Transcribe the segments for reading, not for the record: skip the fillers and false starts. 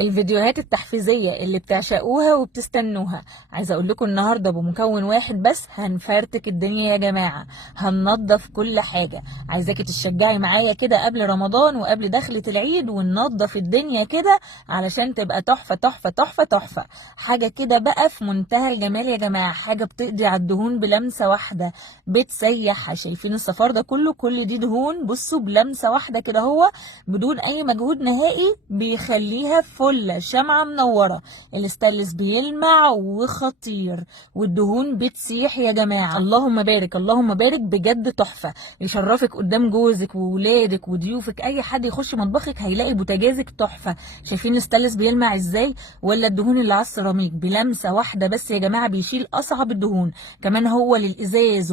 الفيديوهات التحفيزية اللي بتعشقوها وبتستنوها، عايزة اقول لكم النهاردة بمكون واحد بس هنفرتك الدنيا يا جماعة. هننضف كل حاجة. عايزاكي تشجعي معايا كده قبل رمضان وقبل دخلة العيد وننضف الدنيا كده علشان تبقى تحفة تحفة تحفة تحفة. حاجة كده بقى في منتهى الجمال يا جماعة، حاجة بتقضي على الدهون بلمسة واحدة، بتسيح. شايفين الصفار ده كله؟ كل دي دهون، بصوا بلمسة واحدة كده، هو بدون اي مجهود نهائي بيخليها فله شمعة منورة. الاستانلس بيلمع وخطير، والدهون بتسيح يا جماعة. اللهم بارك اللهم بارك، بجد تحفة. يشرفك قدام جوزك وولادك وضيوفك، اي حد يخش مطبخك هيلاقي بوتاجازك تحفة. شايفين الاستانلس بيلمع ازاي؟ ولا الدهون اللي على السيراميك بلمسة واحدة بس يا جماعة بيشيل اصعب الدهون. كمان هو للازاز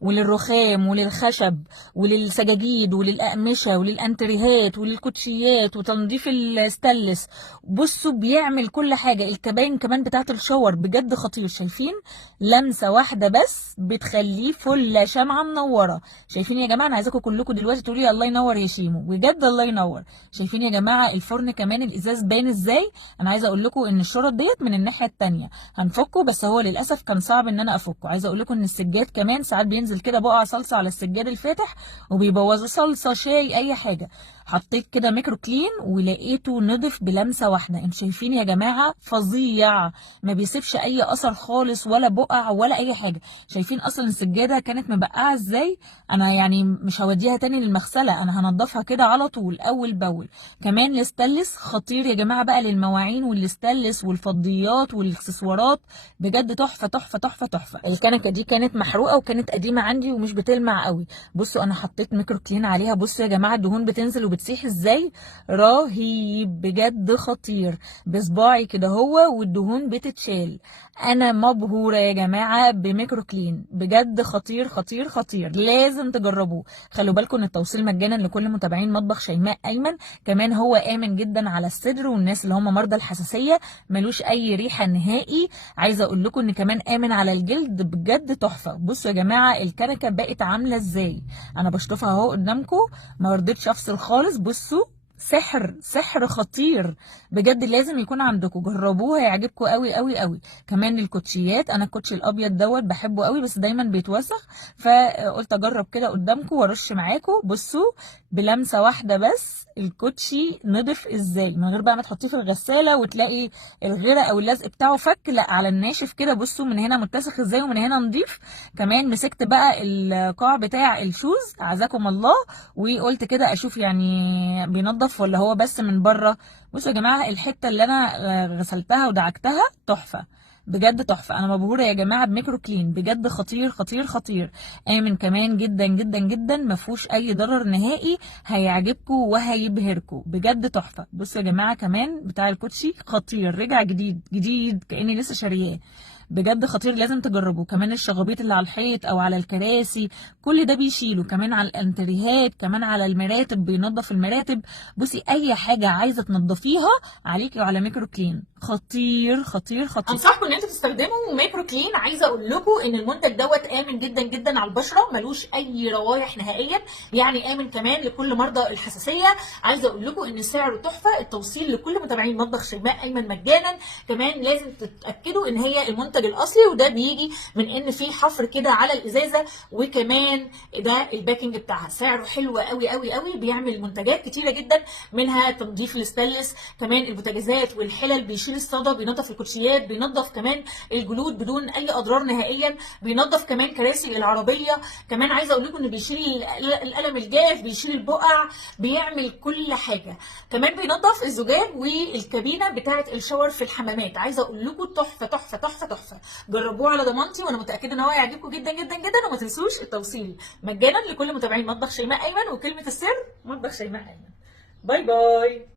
وللرخام وللخشب وللسجاجيد وللأقمشة وللأنتريهات وللكوتشيات وتنظيف الستانلس. بصوا بيعمل كل حاجة. الكباين كمان بتاعت الشاور بجد خطير. شايفين؟ لمسة واحدة بس بتخليه فل شمعة منورة. شايفين يا جماعة؟ أنا عايزاكم كلكم دلوقتي تقولي الله ينور يا شيمو، بجد الله ينور. شايفين يا جماعة الفرن كمان الإزاز باين إزاي؟ أنا عايزة أقول لكم إن الشرط ديت من الناحية التانية هنفكه، بس هو للأسف كان صعب إن أنا أفكه. عايزة أقول لكم إن السجاد كمان ساعات بينزل كده بقع صلصة على السجاد الفاتح وبيبوظوا صلصه شاي اي حاجه. حطيت كده ميكرو كلين ولقيته نضف بلمسه واحده. انتوا شايفين يا جماعه؟ فظيع، ما بيسيبش اي اثر خالص ولا بقع ولا اي حاجه. شايفين اصلا السجاده كانت مبقعه ازاي؟ انا يعني مش هوديها تاني للمغسله، انا هنضفها كده على طول اول باول. كمان الاستانلس خطير يا جماعه بقى للمواعين والاستانلس والفضيات والاكسسوارات، بجد تحفه تحفه تحفه تحفه. الكنكه دي كانت محروقه وكانت قديمه عندي ومش بتلمع قوي. بصوا انا حطيت ميكرو كلين عليها، بصوا يا جماعه الدهون بتنزل وبتسيح ازاي. رهيب بجد خطير. بصباعي كده هو والدهون بتتشال. انا مبهوره يا جماعه بميكرو كلين، بجد خطير خطير خطير، لازم تجربوه. خلوا بالكم ان التوصيل مجانا لكل متابعين مطبخ شيماء ايمن. كمان هو امن جدا على الصدر والناس اللي هم مرضى الحساسيه، ملوش اي ريحه نهائي. عايزه اقول لكم ان كمان امن على الجلد، بجد تحفه. بصوا يا جماعه الكنكه بقت عامله ازاي، انا بشطفها اهو قدامكم، ما رضيتش افصل خالص. بصوا سحر سحر خطير، بجد لازم يكون عندكم، جربوه هيعجبكم قوي قوي قوي. كمان الكوتشيات، انا الكوتشي الابيض دوت بحبه قوي بس دايما بيتوسخ، فقلت اجرب كده قدامكم وارش معاكم. بصوا بلمسه واحده بس الكوتشي نضف ازاي، من غير بقى ما تحطيه في الغساله وتلاقي الغيره او اللزق بتاعه فك، لا على الناشف كده. بصوا من هنا متسخ ازاي ومن هنا نضيف. كمان مسكت بقى القاع بتاع الشوز عزكم الله، وقلت كده اشوف يعني بينضف ولا هو بس من بره. بصوا يا جماعه الحته اللي انا غسلتها ودعكتها تحفه، بجد تحفه. انا مبهوره يا جماعه بميكرو كلين، بجد خطير خطير خطير. امن كمان جدا جدا جدا، ما فيهوش اي ضرر نهائي، هيعجبكم وهيبهركم، بجد تحفه. بصوا يا جماعه كمان بتاع الكوتشي خطير، رجع جديد جديد كاني لسه شارياه، بجد خطير، لازم تجربوه. كمان الشغابيط اللي على الحيط او على الكراسي كل ده بيشيله، كمان على الانتريهات، كمان على المراتب بينظف المراتب. بصي اي حاجه عايزه تنظفيها عليكي وعلى ميكرو كلين، خطير خطير خطير. انصحكم ان انتوا تستخدموا ميكرو كلين. عايزه اقول لكم ان المنتج دوت امن جدا جدا على البشره، ملوش اي روايح نهائيا، يعني امن كمان لكل مرضى الحساسيه. عايزه اقول لكم ان سعره تحفه، التوصيل لكل متابعين مطبخ شيماء ايمن مجانا. كمان لازم تتاكدوا ان هي المنتج الاصلي، وده بيجي من ان في حفر كده على الازازه، وكمان ده الباكنج بتاعها. سعره حلو قوي قوي قوي، بيعمل منتجات كتيره جدا، منها تنظيف الستانلس، كمان البوتاجازات والحلل، بيشيل الصدى، بينظف الكوتشيات، بينظف كمان الجلود بدون اي اضرار نهائيا، بينظف كمان كراسي العربيه. كمان عايزه اقول لكم انه بيشيل القلم الجاف، بيشيل البقع، بيعمل كل حاجه. كمان بينظف الزجاج والكابينه بتاعه الشاور في الحمامات. عايزه اقول لكم تحفه تحفه تحفه تحفه، جربوه على ضمانتي وانا متاكده ان هو هيعجبكم جدا جدا جدا. وما تنسوش التوصيل مجانا لكل متابعين مطبخ شيماء ايمن، وكلمه السر مطبخ شيماء ايمن. باي باي.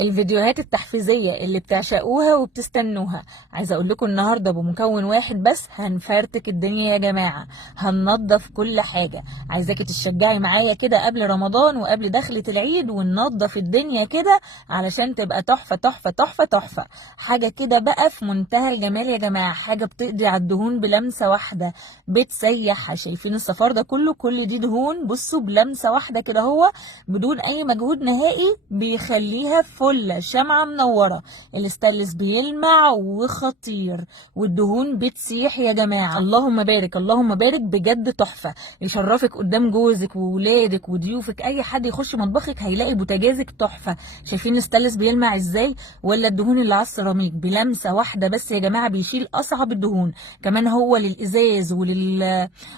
الفيديوهات التحفيزية اللي بتعشقوها وبتستنوها، عايزة اقول لكم النهاردة بمكون واحد بس هنفرتك الدنيا يا جماعة. هننضف كل حاجة. عايزاكي تشجعي معايا كده قبل رمضان وقبل دخلة العيد وننضف الدنيا كده علشان تبقى تحفة تحفة تحفة تحفة. حاجة كده بقى في منتهى الجمال يا جماعة، حاجة بتقضي على الدهون بلمسة واحدة، بتسيح. شايفين الصفار ده كله؟ كل دي دهون، بصوا بلمسة واحدة كده، هو بدون اي مجهود نهائي بيخليها كلها فله شمعه منوره. الاستانلس بيلمع وخطير، والدهون بتسيح يا جماعه. اللهم بارك اللهم بارك، بجد تحفه. يشرفك قدام جوزك وولادك وضيوفك، اي حد يخش مطبخك هيلاقي بوتاجازك تحفه. شايفين الاستانلس بيلمع ازاي؟ ولا الدهون اللي على السيراميك بلمسه واحده بس يا جماعه بيشيل اصعب الدهون. كمان هو للازاز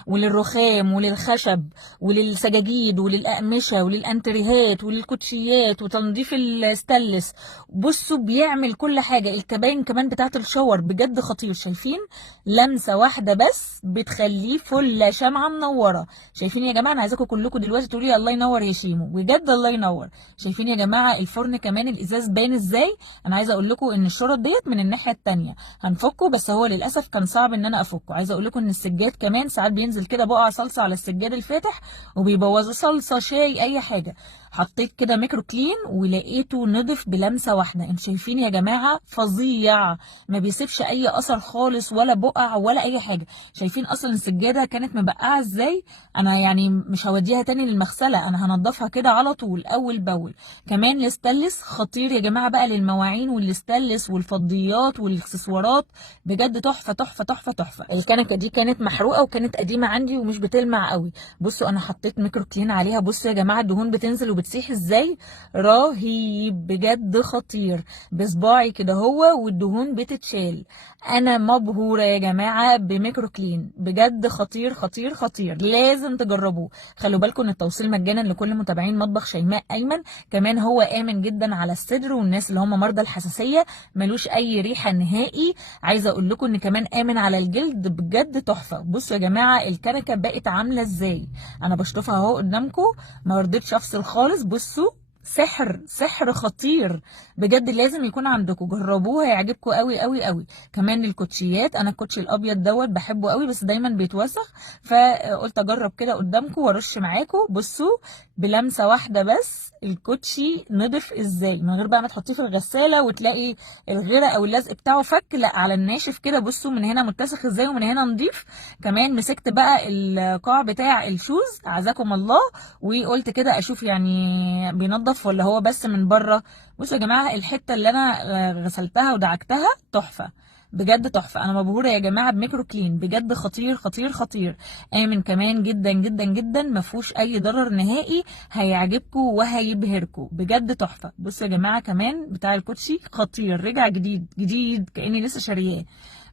وللرخام وللخشب وللسجاجيد وللاقمشه وللانتريهات وللكوتشيات وتنظيف الستانلس. بصوا بيعمل كل حاجه. الكباين كمان بتاعت الشاور بجد خطير. شايفين؟ لمسه واحده بس بتخليه فله شمعه منوره. شايفين يا جماعه؟ انا عايزاكم كلكم دلوقتي تقولوا لي الله ينور يا شيمو، بجد الله ينور. شايفين يا جماعه الفرن كمان الازاز باين ازاي؟ انا عايزه اقول لكم ان الشرط ديت من الناحيه الثانيه هنفكه، بس هو للاسف كان صعب ان انا افكه. عايزه اقول لكم ان السجاد كمان ساعات بينزل كده بقع صلصه على السجاد الفاتح وبيبوظوا صلصه شاي اي حاجه. حطيت كده ميكرو كلين ولقيته نضف بلمسه واحده. انتوا شايفين يا جماعه؟ فظيع، ما بيسيبش اي اثر خالص ولا بقع ولا اي حاجه. شايفين اصلا السجاده كانت مبقعه ازاي؟ انا يعني مش هوديها تاني للمغسله، انا هنضفها كده على طول اول باول. كمان الاستانلس خطير يا جماعه بقى للمواعين والاستانلس والفضيات والاكسسوارات، بجد تحفه تحفه تحفه تحفه. الكنكه دي كانت محروقه وكانت قديمه عندي ومش بتلمع قوي. بصوا انا حطيت ميكرو كلين عليها، بصوا يا جماعه الدهون بتنزل وبتسيح ازاي، رهيب بجد خطير. بصباعي كده هو والدهون بتتشال. انا مبهوره يا جماعه بميكرو كلين، بجد خطير خطير خطير، لازم تجربوه. خلوا بالكم ان التوصيل مجانا لكل متابعين مطبخ شيماء ايمن. كمان هو امن جدا على الصدر والناس اللي هم مرضى الحساسيه، ملوش اي ريحه نهائي. عايزه اقول لكم ان كمان امن على الجلد، بجد تحفه. بصوا يا جماعه الكنكه بقت عامله ازاي، انا بشطفها اهو قدامكم، ما رضيتش افصل خالص. بصوا سحر سحر خطير، بجد لازم يكون عندكم، جربوه هيعجبكم قوي قوي قوي. كمان الكوتشيات، انا الكوتشي الابيض دوت بحبه قوي بس دايما بيتوسخ، فقلت اجرب كده قدامكم وارش معاكم. بصوا بلمسه واحده بس الكوتشي نضف ازاي، من غير بقى ما تحطيه في الغساله وتلاقي الغيره او اللزق بتاعه فك، لا على الناشف كده. بصوا من هنا متسخ ازاي ومن هنا نضيف. كمان مسكت بقى القاع بتاع الشوز اعزكم الله، وقلت كده اشوف يعني بينضف ولا هو بس من بره. بصوا يا جماعه الحته اللي انا غسلتها ودعكتها تحفه، بجد تحفه. انا مبهوره يا جماعه بميكرو كلين، بجد خطير خطير خطير. امن كمان جدا جدا جدا، ما فيهوش اي ضرر نهائي، هيعجبكم وهيبهركم، بجد تحفه. بصوا يا جماعه كمان بتاع الكوتشي خطير، رجع جديد جديد كاني لسه شارياه،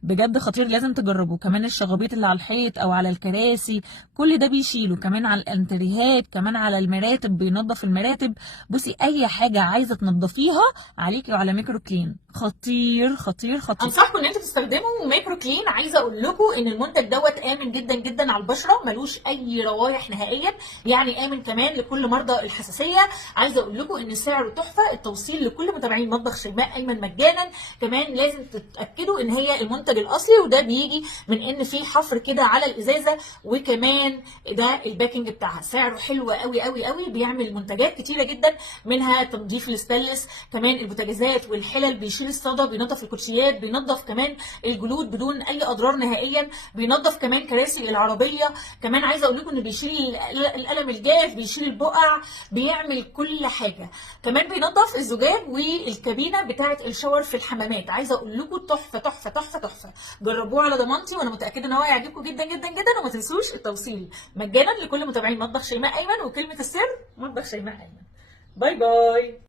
بجد خطير، لازم تجربوه. كمان الشغابيط اللي على الحيط او على الكراسي كل ده بيشيله، كمان على الانتريهات، كمان على المراتب بينظف المراتب. بصي اي حاجه عايزه تنضفيها عليكي وعلى ميكرو كلين، خطير خطير خطير. انصحكم ان انتوا تستخدموا ميكرو كلين. عايزه اقول لكم ان المنتج دوت امن جدا جدا على البشره، ملوش اي روايح نهائيا، يعني امن كمان لكل مرضى الحساسيه. عايزه اقول لكم ان سعره تحفه، التوصيل لكل متابعين مطبخ شيماء ايمن مجانا. كمان لازم تتاكدوا ان هي المنتج الاصلي، وده بيجي من ان في حفر كده على الازازه، وكمان ده الباكنج بتاعها. سعره حلو قوي قوي قوي، بيعمل منتجات كتيره جدا منها تنظيف الستانلس، كمان البوتاجازات والحلل، بيشيل الصدى، بينظف الكوتشيات، بينظف كمان الجلود بدون اي اضرار نهائيا، بينظف كمان كراسي العربيه. كمان عايزه اقول لكم انه بيشيل القلم الجاف، بيشيل البقع، بيعمل كل حاجه. كمان بينظف الزجاج والكابينه بتاعه الشاور في الحمامات. عايزه اقول لكم تحفه تحفه تحفه تحفه، جربوه على ضمانتي وانا متاكده ان هو هيعجبكم جدا جدا جدا. وما تنسوش التوصيل مجانا لكل متابعين مطبخ شيماء ايمن، وكلمه السر مطبخ شيماء ايمن. باي باي.